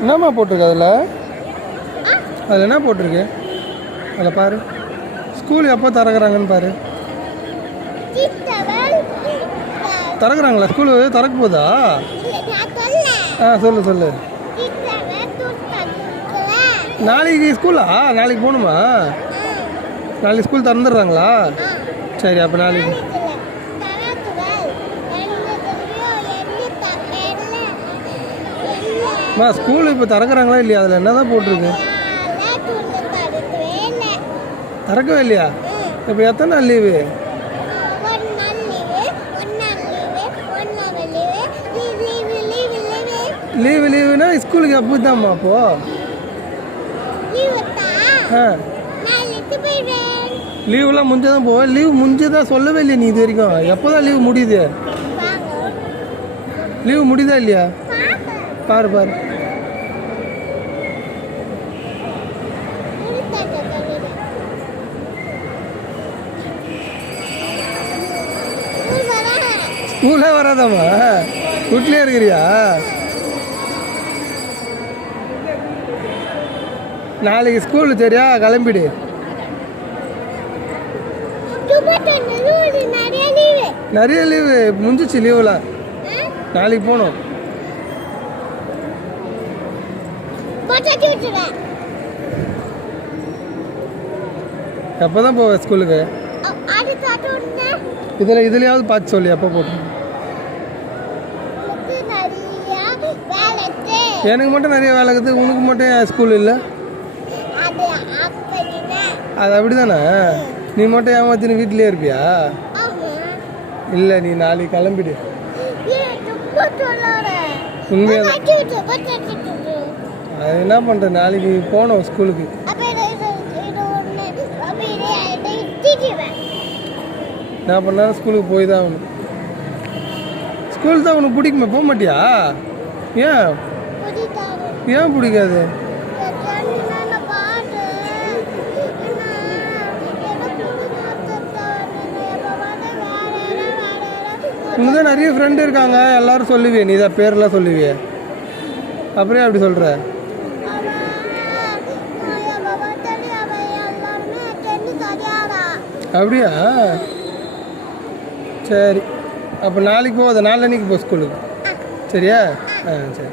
என்னம்மா போட்டிருக்கு அதில்? அதில் என்ன போட்டிருக்கு? அதில் பாரு. ஸ்கூல் எப்போ திறக்கிறாங்கன்னு பாரு. திறக்கிறாங்களா? ஸ்கூலு திறக்க போதா? சொல்லு சொல்லு. நாளைக்கு ஸ்கூலா? நாளைக்கு போகணுமா? நாளைக்கு ஸ்கூல் திறந்துடுறாங்களா? சரி, அப்போ நாளைக்கு ஸ்கூல் இப்போ திறக்கிறாங்களா இல்லையா? அதில் என்ன தான் போட்டிருக்கு? திறக்கவே இல்லையா? இப்போ எத்தனை நாள் லீவு? லீவுனா ஸ்கூலுக்கு எப்போ தான்மா? அப்போ லீவுலாம் முடிஞ்சதான் போவேன். லீவு முடிஞ்சதான் சொல்லவே இல்லையா நீ இது வரைக்கும்? எப்போ தான் லீவு முடியுது? லீவு முடியுதா இல்லையா? பாரு பாரு. ஸ்கூலே வராதாம்மா? வீட்லேயே இருக்கிறியா? நாளைக்கு ஸ்கூலு சரியா? கிளம்பிடு. நிறைய லீவு முடிஞ்சிச்சு. லீவுலாம் நாளைக்கு போகணும். எப்போ தான் போவேன் ஸ்கூலுக்கு? இதுலையாவது பார்த்து சொல்லி எப்போ போட்டு. எனக்கு மட்டும் நிறைய வேலை இருக்குது, உனக்கு மட்டும் என் ஸ்கூல் இல்லை. அது அப்படிதானே? நீ மட்டும் ஏமாத்தின்னு வீட்டிலே இருப்பியா? இல்லை, நீ நாளைக்கு கிளம்பிடு. உண்மையாக அது என்ன பண்ணுற? நாளைக்கு போகணும் ஸ்கூலுக்கு. என்ன பண்ணாலும் ஸ்கூலுக்கு போய் தான் ஆகணும். ஸ்கூல் தான் உனக்கு பிடிக்குமா? போக மாட்டியா? ஏன் பிடிக்காது? உனக்கு தான் நிறைய ஃப்ரெண்டு இருக்காங்க, எல்லாரும் சொல்லுவியே, நீ தான் பேரெல்லாம் சொல்லுவியே, அப்புறம் அப்படி சொல்கிற? அப்படியா? சரி, அப்போ நாளைக்கு போகாத, நாளன்னைக்கு போ ஸ்கூலுக்கு. சரியா? சரி.